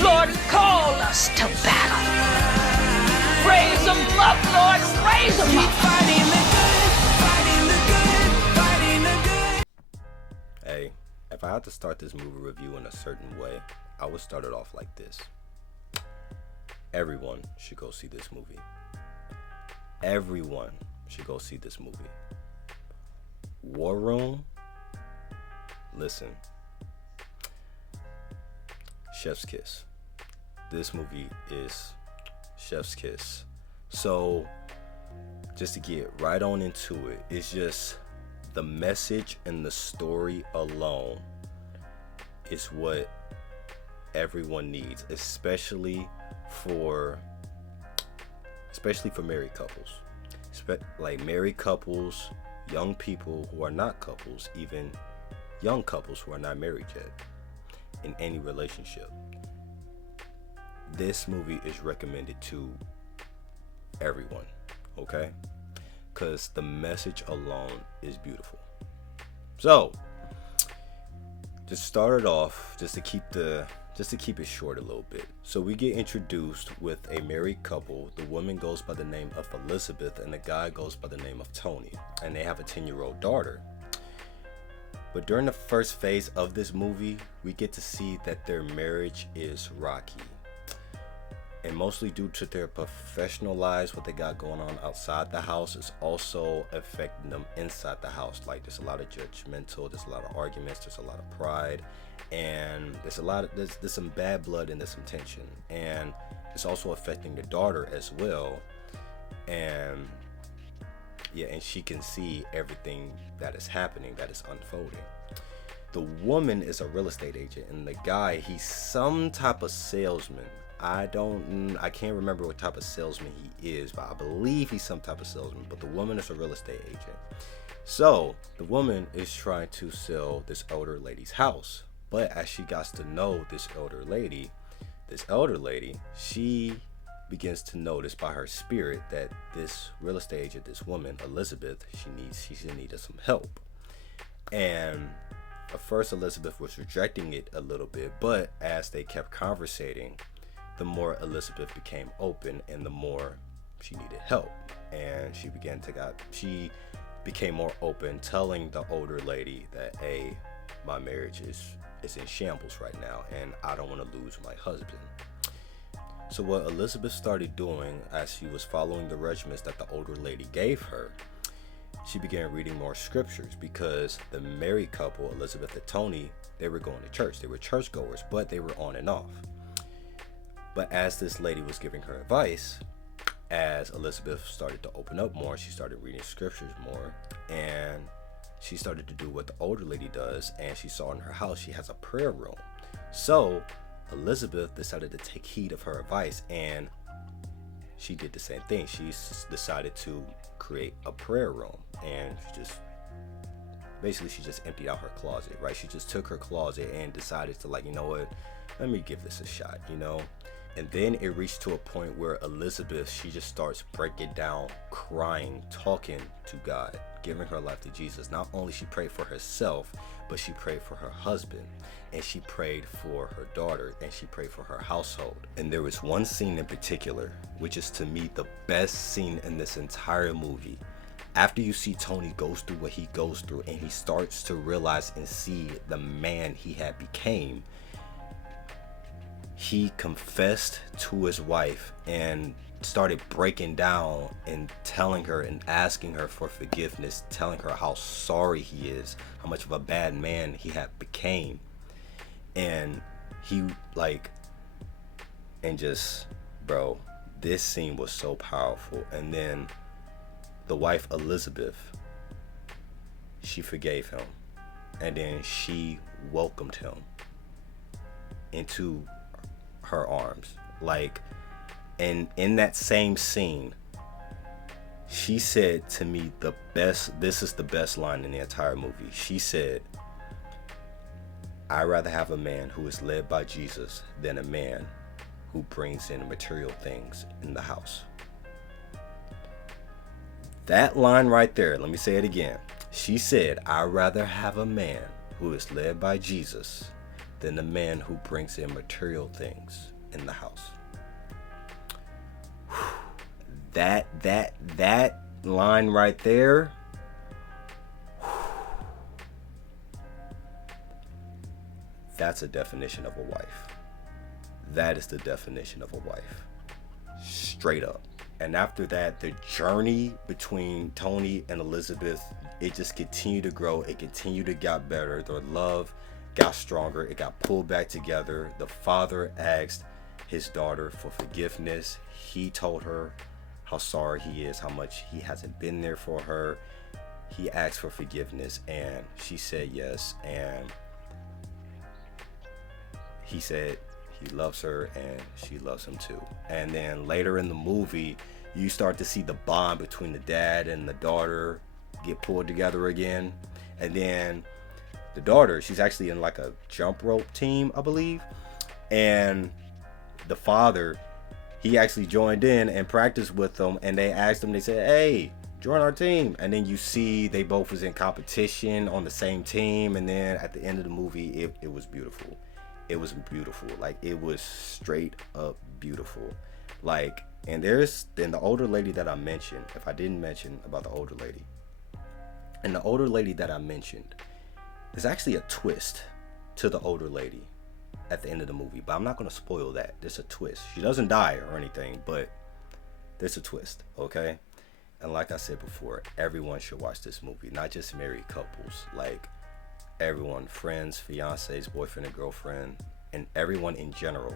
Lord, call us to battle. Raise them up, Lord, raise them up. Hey, if I had to start this movie review in a certain way, I would start it off like this. Everyone should go see this movie. Everyone should go see this movie. War Room? Listen. Chef's Kiss. This movie is Chef's Kiss. So, just to get right on into it, it's just the message and the story alone is what everyone needs, especially for married couples. Like married couples, young people who are not couples, even young couples who are not married yet in any relationship. This movie is recommended to everyone, okay? Because the message alone is beautiful. So, to start it off, just to keep it short a little bit. So we get introduced with a married couple. The woman goes by the name of Elizabeth and the guy goes by the name of Tony. And they have a 10-year-old daughter. But during the first phase of this movie, we get to see that their marriage is rocky. And mostly due to their professional lives, what they got going on outside the house is also affecting them inside the house. Like there's a lot of judgmental, there's a lot of arguments, there's a lot of pride, and there's some bad blood and there's some tension. And it's also affecting the daughter as well. And yeah, and she can see everything that is happening, that is unfolding. The woman is a real estate agent, and the guy, he's some type of salesman. I can't remember what type of salesman he is, but I believe he's some type of salesman. But the woman is a real estate agent. So the woman is trying to sell this elder lady's house. But as she gets to know this elder lady, she begins to notice by her spirit that this real estate agent, this woman, Elizabeth, she's in need of some help. And at first Elizabeth was rejecting it a little bit, but as they kept conversating, the more Elizabeth became open and the more she needed help. And she became more open, telling the older lady that, hey, my marriage is in shambles right now and I don't want to lose my husband. So what Elizabeth started doing, as she was following the regimens that the older lady gave her, she began reading more scriptures, because the married couple, Elizabeth and Tony, they were going to church. They were churchgoers, but they were on and off. But as this lady was giving her advice, as Elizabeth started to open up more, she started reading scriptures more, and she started to do what the older lady does, and she saw in her house she has a prayer room. So Elizabeth decided to take heed of her advice, and she did the same thing. She decided to create a prayer room, and she just emptied out her closet, right? She just took her closet and decided to, like, you know what, let me give this a shot, you know? And then it reached to a point where Elizabeth, she just starts breaking down, crying, talking to God, giving her life to Jesus. Not only she prayed for herself, but she prayed for her husband, and she prayed for her daughter, and she prayed for her household. And there was one scene in particular, which is to me the best scene in this entire movie. After you see Tony goes through what he goes through, and he starts to realize and see the man he had became, he confessed to his wife and started breaking down and telling her and asking her for forgiveness, telling her how sorry he is, how much of a bad man he had became. And bro, this scene was so powerful. And then the wife, Elizabeth, she forgave him, and then she welcomed him into her arms. And in that same scene, she said to me this is the best line in the entire movie. She said, I'd rather have a man who is led by Jesus than a man who brings in material things in the house. That line right there, let me say it again. She said, I'd rather have a man who is led by Jesus than the man who brings in material things in the house. That line right there, that's a definition of a wife. That is the definition of a wife. Straight up. And after that, the journey between Tony and Elizabeth, it just continued to grow. It continued to get better. Their love got stronger. It got pulled back together. The father asked his daughter for forgiveness. He told her how sorry he is, how much he hasn't been there for her. He asked for forgiveness, and she said yes. And he said he loves her and she loves him too. And then later in the movie, you start to see the bond between the dad and the daughter get pulled together again. And then the daughter, she's actually in like a jump rope team, I believe. And the father, he actually joined in and practiced with them. And they asked him, they said, hey, join our team. And then you see they both was in competition on the same team. And then at the end of the movie, it was beautiful. It was beautiful. Like, it was straight up beautiful. Like, and there's then the older lady that I mentioned, if I didn't mention about the older lady. And the older lady that I mentioned, there's actually a twist to the older lady at the end of the movie. But I'm not going to spoil that. There's a twist. She doesn't die or anything, but there's a twist, okay? And like I said before, everyone should watch this movie. Not just married couples. Like, everyone, friends, fiancés, boyfriend and girlfriend, and everyone in general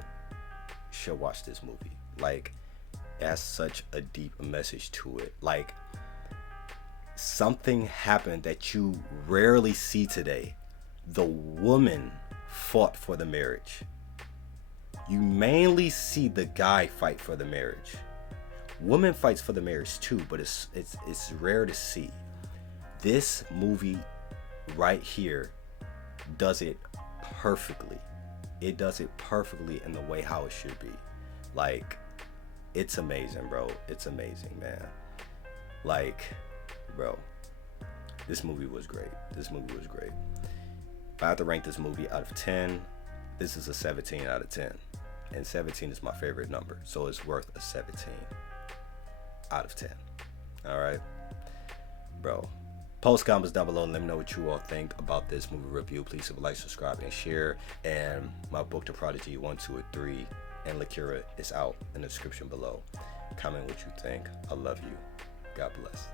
should watch this movie. Like, it has such a deep message to it. Like, something happened that you rarely see today. The woman fought for the marriage. You mainly see the guy fight for the marriage. Woman fights for the marriage too, but it's rare to see. This movie right here does it perfectly. It does it perfectly in the way how it should be. Like, it's amazing, bro. It's amazing, man. Like, bro, this movie was great. This movie was great. If I had to rank this movie out of 10, this is a 17 out of 10. And 17 is my favorite number, so it's worth a 17 out of 10. All right, bro. Post comments down below and let me know what you all think about this movie review. Please like, subscribe, and share. And my book, The Prodigy 1, 2, and 3, and Lakira is out in the description below. Comment what you think. I love you. God bless.